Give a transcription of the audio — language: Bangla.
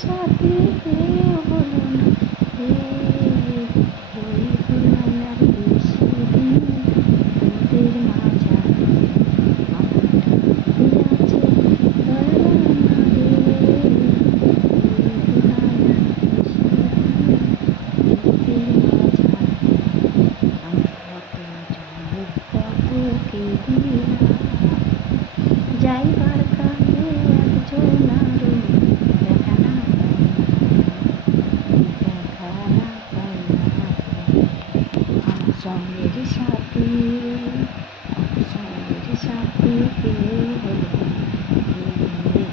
সাথী কেউ হলো না রে, রইব না আর বেশি দিন তোদের মাঝারে। আমার ডাকে আছে বলো না রে, রইব না আর বেশি দিন তোদের মাঝারে। আমি কত জনের কত কেঁদিলাম, যাইবার কালে একজনারও দেখা না পাইলাম, দেখা না পাইলাম। আমার সঙ্গের সাথী, আমার সঙ্গের সাথী কেউ হলো না রে।